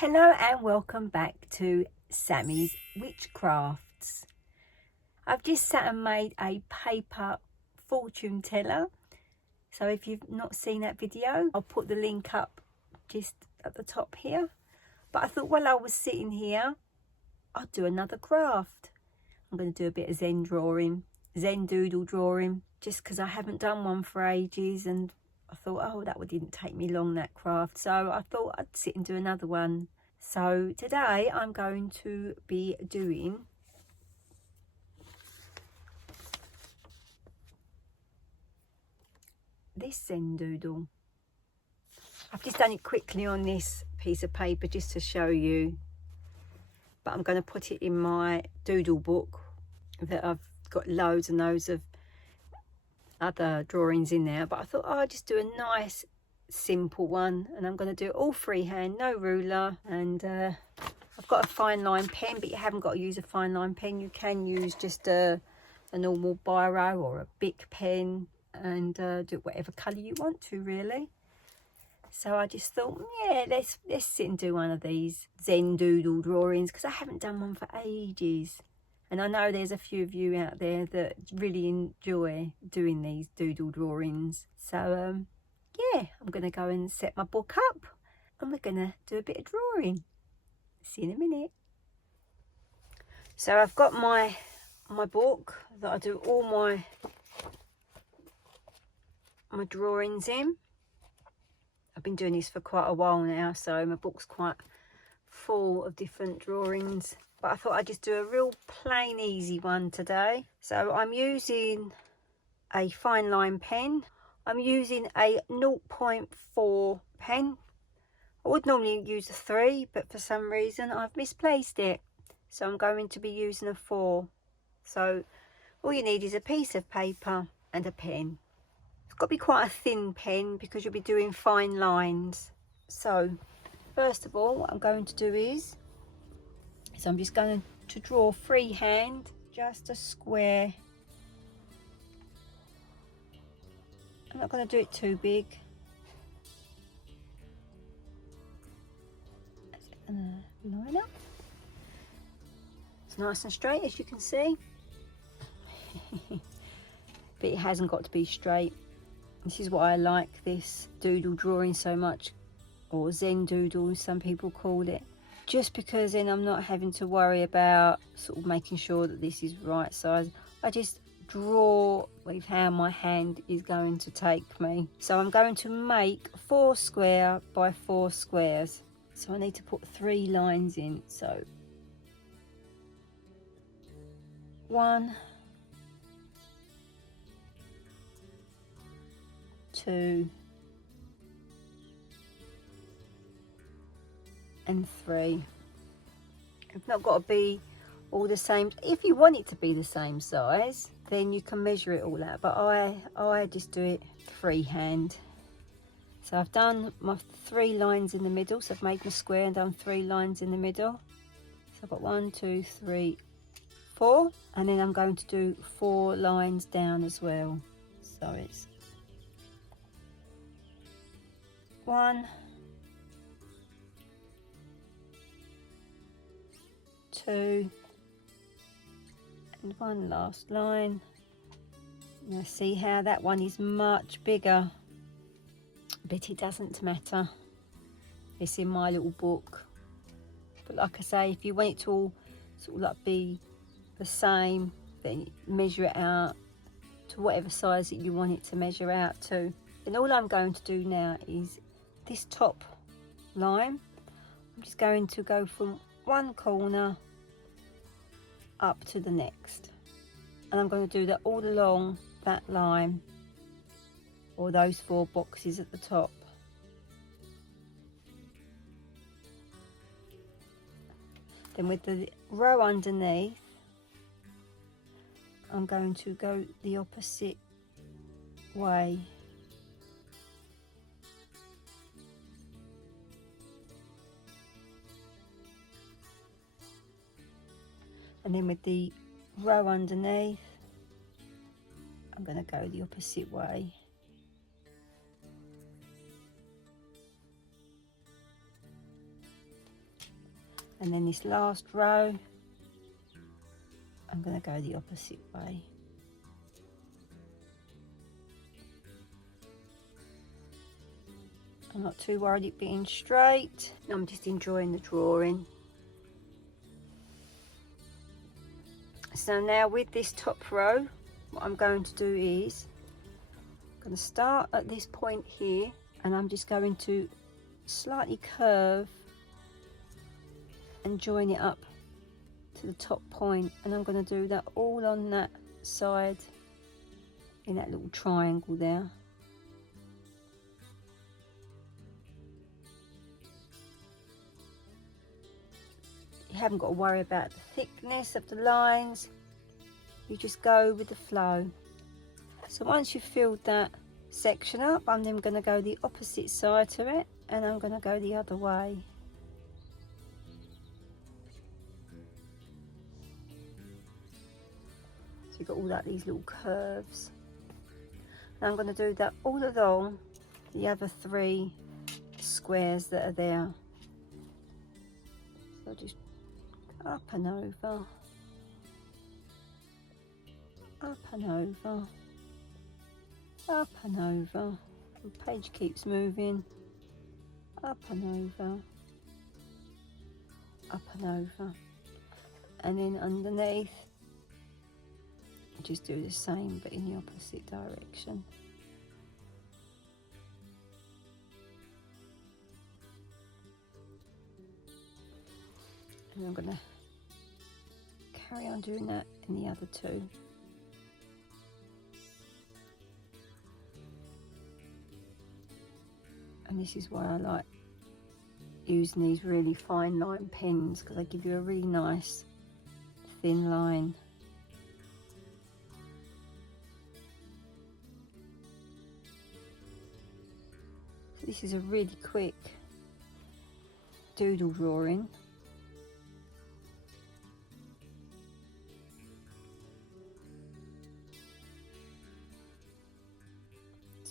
Hello and welcome back to Sammy's Witchcrafts. I've just sat and made a paper fortune teller. So if you've not seen that video, I'll put the link up just at the top here. But I thought while I was sitting here, I'd do another craft. I'm going to do a bit of Zen drawing, Zen doodle drawing, just because I haven't done one for ages, and I thought, oh, didn't take me long, that craft. So I thought I'd sit and do another one. So today I'm going to be doing this Zen doodle. I've just done it quickly on this piece of paper just to show you. But I'm going to put it in my doodle book that I've got loads and loads of other drawings in there, but I thought, oh, I'll just do a nice simple one, and I'm going to do it all freehand, no ruler. And I've got a fine line pen, but you haven't got to use a fine line pen. You can use just a normal biro or a Bic pen, and do it whatever colour you want to, really. So I just thought, yeah, let's sit and do one of these Zen doodle drawings, because I haven't done one for ages. And I know there's a few of you out there that really enjoy doing these doodle drawings. So, yeah, I'm going to go and set my book up, and we're going to do a bit of drawing. See you in a minute. So I've got my book that I do all my drawings in. I've been doing this for quite a while now, so my book's quite full of different drawings. But I thought I'd just do a real plain, easy one today. So I'm using a fine line pen. I'm using a 0.4 pen. I would normally use a 3, but for some reason I've misplaced it. So I'm going to be using a 4. So all you need is a piece of paper and a pen. It's got to be quite a thin pen because you'll be doing fine lines. So first of all, what I'm going to do is I'm just going to draw freehand, just a square. I'm not going to do it too big. Line up. It's nice and straight, as you can see. But it hasn't got to be straight. This is why I like this doodle drawing so much, or Zen doodle, some people call it. Just because then I'm not having to worry about sort of making sure that this is right size. I just draw with how my hand is going to take me. So I'm going to make 4 square by 4 squares. So I need to put 3 lines in. So 1, 2, and 3. It's not got to be all the same. If you want it to be the same size, then you can measure it all out, but I just do it freehand. So I've done my 3 lines in the middle, so I've made my square and done 3 lines in the middle. So I've got 1, 2, 3, 4, and then I'm going to do 4 lines down as well. So it's 1, 2, and 1 last line. Now see how that one is much bigger, but it doesn't matter. It's in my little book. But like I say, if you want it to all sort of like be the same, then measure it out to whatever size that you want it to measure out to. And all I'm going to do now is this top line. I'm just going to go from one corner up to the next, and I'm going to do that all along that line, or those 4 boxes at the top. Then with the row underneath, I'm going to go the opposite way. And then with the row underneath, I'm going to go the opposite way. And then this last row, I'm going to go the opposite way. I'm not too worried it being straight. I'm just enjoying the drawing. So now with this top row, what I'm going to do is, I'm going to start at this point here, and I'm just going to slightly curve and join it up to the top point, and I'm going to do that all on that side in that little triangle there. You haven't got to worry about the thickness of the lines, you just go with the flow. So once you've filled that section up, I'm then going to go the opposite side to it, and I'm going to go the other way. So you've got all that, these little curves. And I'm going to do that all along the other 3 squares that are there. So just up and over, up and over, up and over. The page keeps moving. Up and over, up and over. And then underneath, just do the same but in the opposite direction. And I'm going to carry on doing that in the other 2. And this is why I like using these really fine line pens, because they give you a really nice thin line. So this is a really quick doodle drawing.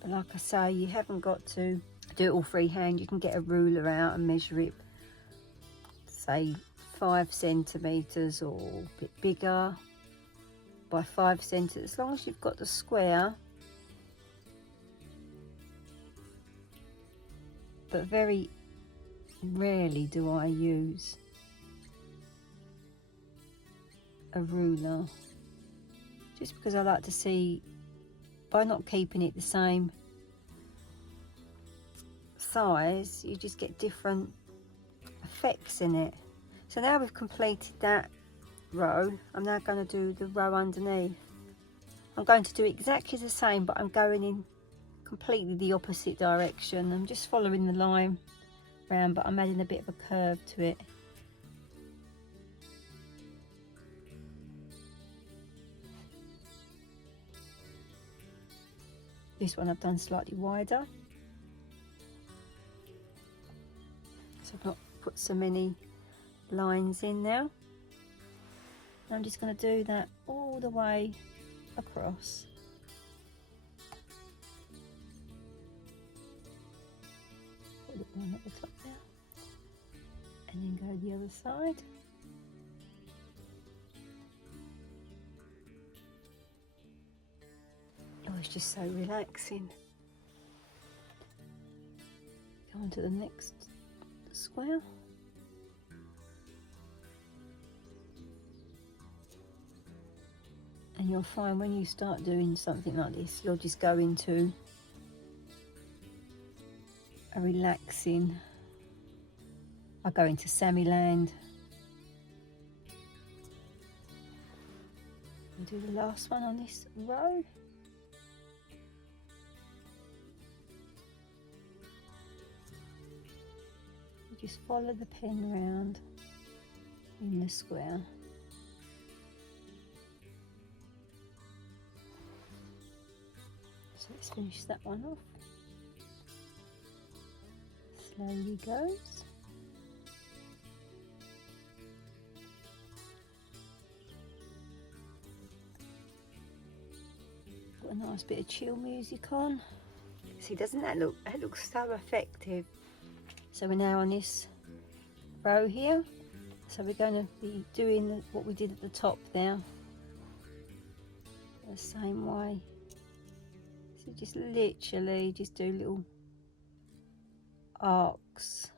But like I say, you haven't got to do it all freehand. You can get a ruler out and measure it, say 5 centimetres or a bit bigger by 5 centimetres, as long as you've got the square. But very rarely do I use a ruler, just because I like to see, by not keeping it the same size, you just get different effects in it. So now we've completed that row, I'm now going to do the row underneath. I'm going to do exactly the same, but I'm going in completely the opposite direction. I'm just following the line round, but I'm adding a bit of a curve to it. This one I've done slightly wider, so I've not put so many lines in now. I'm just going to do that all the way across. Put one at the top there, and then go the other side. Oh, it's just so relaxing. Go on to the next square. And you'll find when you start doing something like this, you'll just go into a relaxing, I go into Sammy land. I'll do the last one on this row. Just follow the pen round in the square. So let's finish that one off. Slowly goes. Got a nice bit of chill music on. See, doesn't that look? That looks so effective. So we're now on this row here. So we're going to be doing what we did at the top now, the same way. So just literally just do little arcs.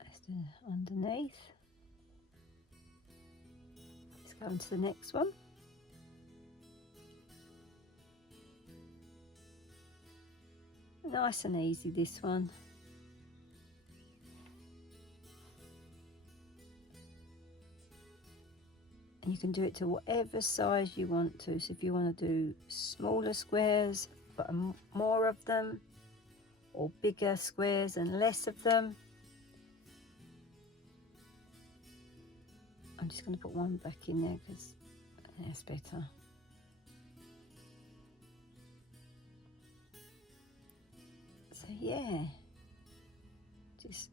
Let's do underneath. Let's go on to the next one. Nice and easy, this one. And you can do it to whatever size you want to. So if you want to do smaller squares but more of them, or bigger squares and less of them. I'm just going to put one back in there because that's better. So yeah, just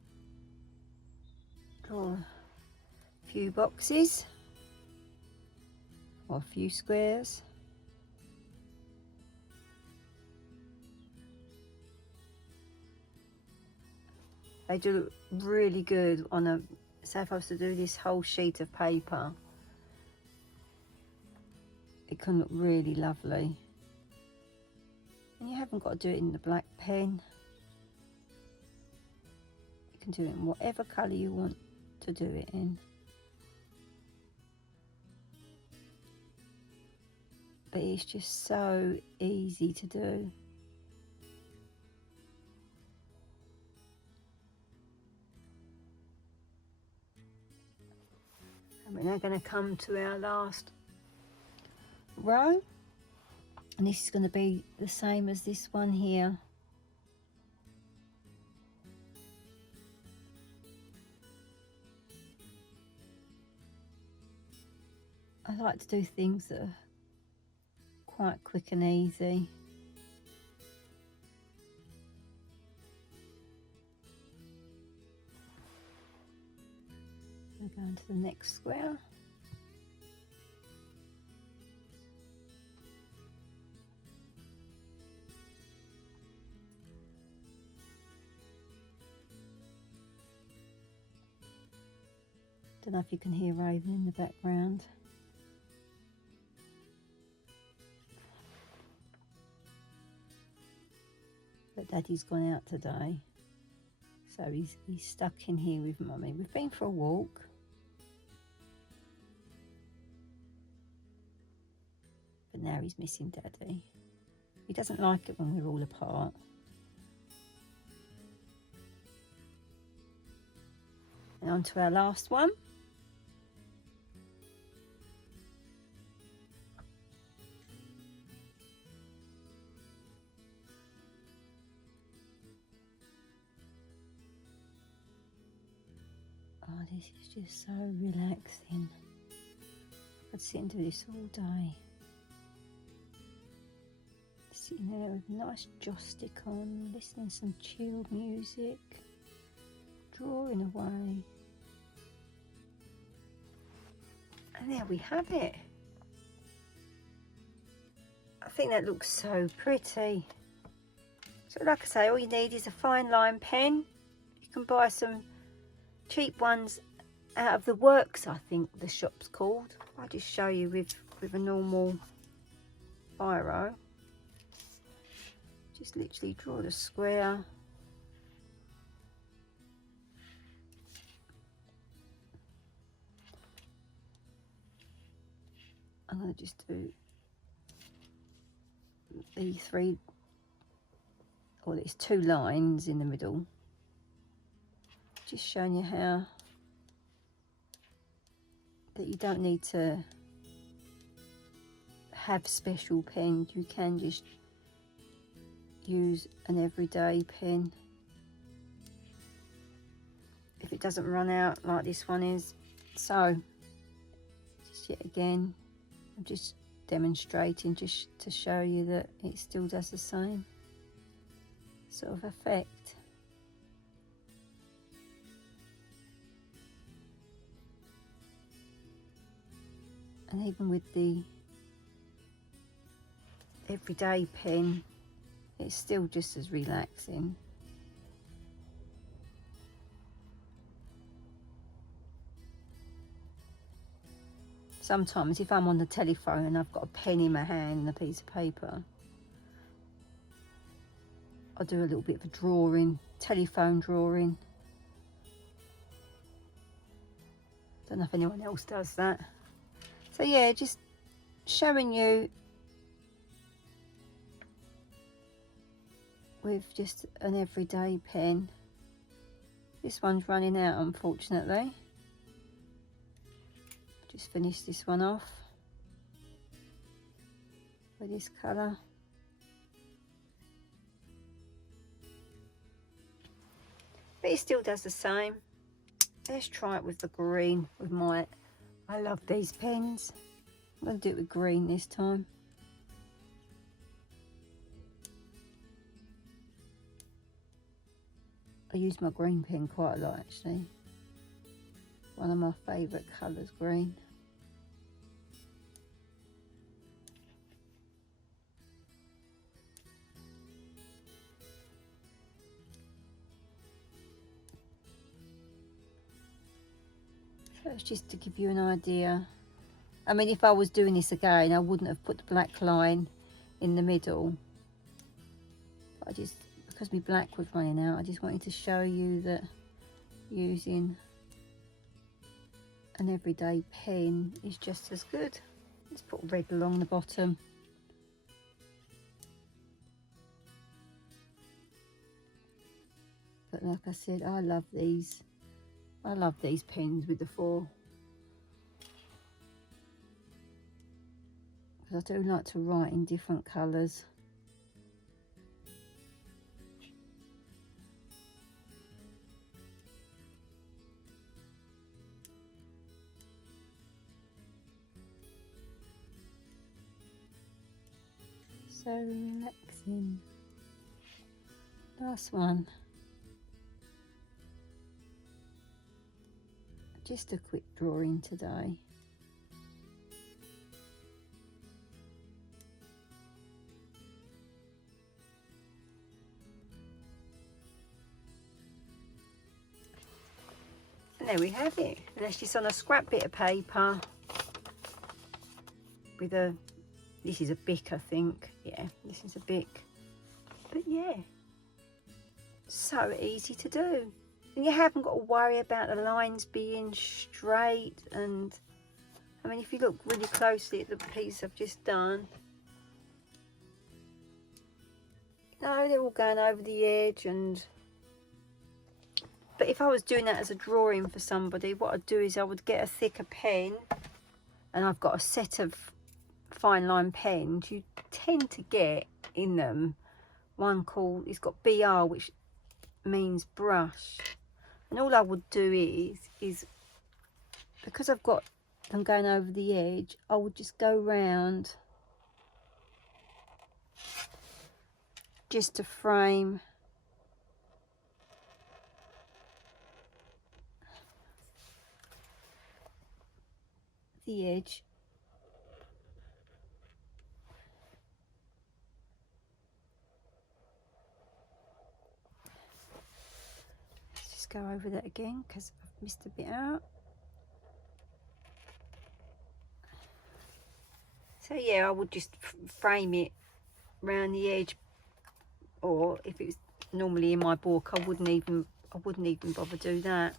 draw a few boxes or a few squares. They do really good on a, say if I was to do this whole sheet of paper, it can look really lovely. And you haven't got to do it in the black pen. You can do it in whatever colour you want to do it in. But it's just so easy to do. And we're now going to come to our last row. And this is going to be the same as this one here. I like to do things that are quite quick and easy. We're going to the next square. Don't know if you can hear Raven in the background. But Daddy's gone out today, so he's stuck in here with Mummy. We've been for a walk. But now he's missing Daddy. He doesn't like it when we're all apart. And on to our last one. Oh, this is just so relaxing. I'd sit and do this all day. Sitting there with a nice joystick on, listening to some chilled music, drawing away. And there we have it. I think that looks so pretty. So like I say, all you need is a fine line pen. You can buy some cheap ones out of the Works, I think the shop's called. I'll just show you with a normal biro. Just literally draw the square. I'm going to just do the three, or there's two lines in the middle. Just showing you how that you don't need to have special pens. You can just use an everyday pen if it doesn't run out like this one is. So just yet again, I'm just demonstrating just to show you that it still does the same sort of effect. And even with the everyday pen, it's still just as relaxing. Sometimes if I'm on the telephone and I've got a pen in my hand and a piece of paper, I'll do a little bit of a drawing, telephone drawing. Don't know if anyone else does that. So yeah, just showing you with just an everyday pen. This one's running out, unfortunately. Just finish this one off with this colour. But it still does the same. Let's try it with the green, with my, I love these pens. I'm going to do it with green this time. I use my green pen quite a lot actually. One of my favourite colours, green. So it's just to give you an idea. I mean, if I was doing this again, I wouldn't have put the black line in the middle. But I just, because my black was running out, I just wanted to show you that using an everyday pen is just as good. Let's put red along the bottom. But like I said, I love these. I love these pens with the four. Because I do like to write in different colours. So relaxing. Last one. Just a quick drawing today. And there we have it. And that's just on a scrap bit of paper with a, this is a Bic, I think. Yeah, this is a Bic. But yeah, so easy to do. And you haven't got to worry about the lines being straight. And I mean, if you look really closely at the piece I've just done, no, they're all going over the edge. And but if I was doing that as a drawing for somebody, what I'd do is I would get a thicker pen, and I've got a set of fine line pens. You tend to get in them one called, it's got BR, which means brush. And all I would do is because I've got them going over the edge, I would just go round just to frame the edge. Go over that again because I've missed a bit out. So yeah, I would just frame it round the edge, or if it was normally in my book, I wouldn't even bother do that.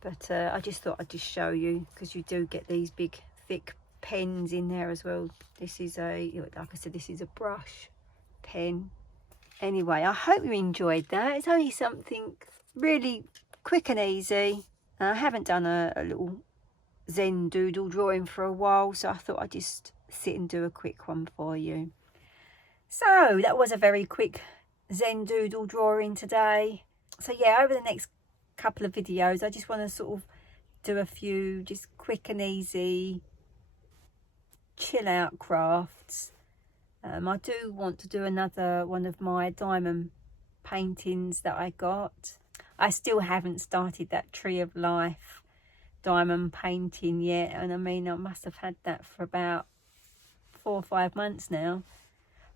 But I just thought I'd just show you, because you do get these big thick pens in there as well. This is a, like I said, this is a brush pen. Anyway, I hope you enjoyed that. It's only something really quick and easy. I haven't done a little Zen doodle drawing for a while, so I thought I'd just sit and do a quick one for you. So that was a very quick Zen doodle drawing today. So yeah, over the next couple of videos, I just want to sort of do a few just quick and easy chill out crafts. I do want to do another one of my diamond paintings that I got. I still haven't started that Tree of Life diamond painting yet, and I mean, I must have had that for about 4 or 5 months now.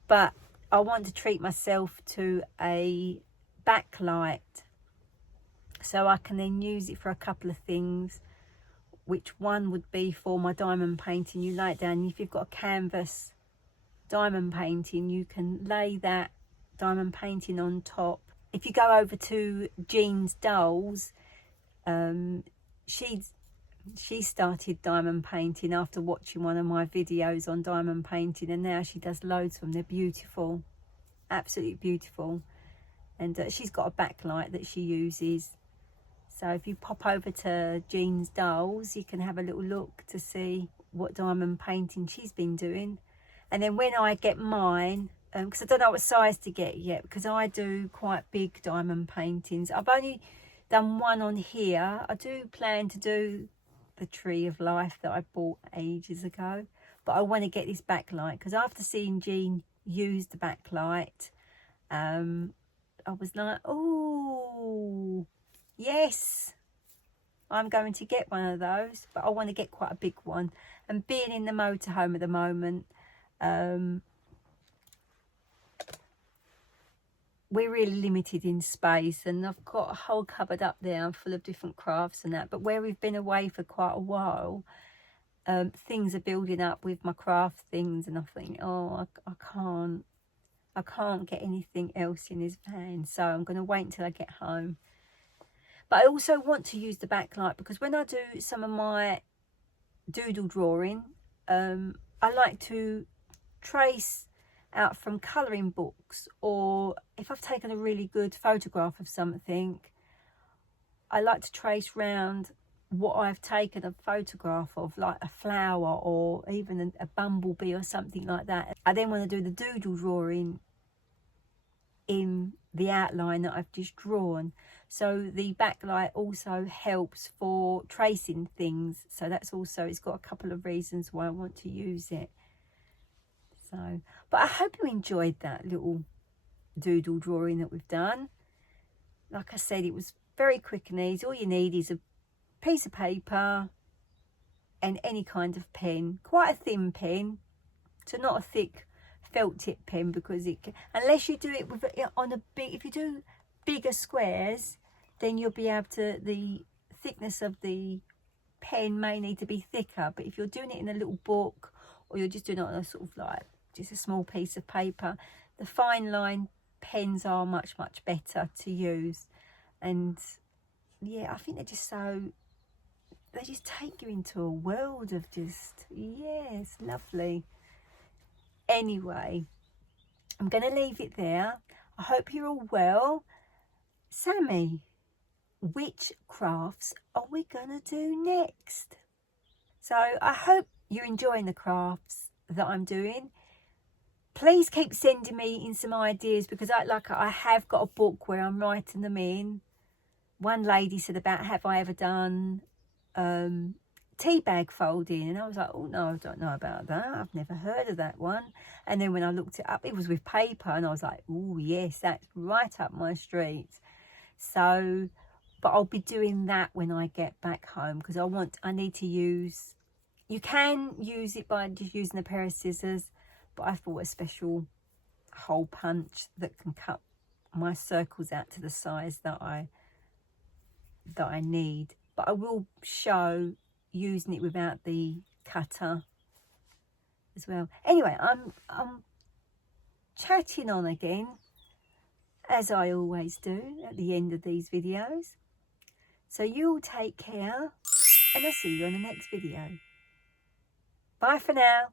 But I want to treat myself to a backlight so I can then use it for a couple of things, which one would be for my diamond painting. You lay it down, if you've got a canvas diamond painting, you can lay that diamond painting on top. If you go over to Jean's Dolls, she started diamond painting after watching one of my videos on diamond painting, and now she does loads of them. They're beautiful, absolutely beautiful. And she's got a backlight that she uses. So if you pop over to Jean's Dolls, you can have a little look to see what diamond painting she's been doing. And then when I get mine, because I don't know what size to get yet, because I do quite big diamond paintings. I've only done one on here. I do plan to do the Tree of Life that I bought ages ago, but I want to get this backlight, because after seeing Jean use the backlight, I was like, oh yes, I'm going to get one of those, but I want to get quite a big one. And being in the motorhome at the moment, we're really limited in space, and I've got a whole cupboard up there full of different crafts and that, but where we've been away for quite a while, things are building up with my craft things, and I think, oh, I can't get anything else in this van, so I'm going to wait until I get home. But I also want to use the backlight, because when I do some of my doodle drawing, I like to trace out from colouring books, or if I've taken a really good photograph of something, I like to trace round what I've taken a photograph of, like a flower or even a bumblebee or something like that. I then want to do the doodle drawing in the outline that I've just drawn. So the backlight also helps for tracing things, so that's also, it's got a couple of reasons why I want to use it. So, but I hope you enjoyed that little doodle drawing that we've done. Like I said, it was very quick and easy. All you need is a piece of paper and any kind of pen, quite a thin pen, so not a thick felt tip pen, because it can, unless you do it with on a big, if you do bigger squares, then you'll be able to, the thickness of the pen may need to be thicker. But if you're doing it in a little book, or you're just doing it on a sort of like just a small piece of paper, the fine line pens are much better to use. And yeah, I think they're just so, they just take you into a world of just, yes, lovely. Anyway, I'm going to leave it there. I hope you're all well. Sammy, which crafts are we going to do next? So I hope you're enjoying the crafts that I'm doing. Please keep sending me in some ideas, because I have got a book where I'm writing them in. One lady said about, have I ever done tea bag folding, and I was like, oh no, I don't know about that, I've never heard of that one. And then when I looked it up, it was with paper, and I was like, oh yes, that's right up my street. So, but I'll be doing that when I get back home, because I need to use, you can use it by just using a pair of scissors, but I thought a special hole punch that can cut my circles out to the size that I need. But I will show using it without the cutter as well. Anyway, I'm chatting on again, as I always do at the end of these videos. So you all take care, and I'll see you on the next video. Bye for now.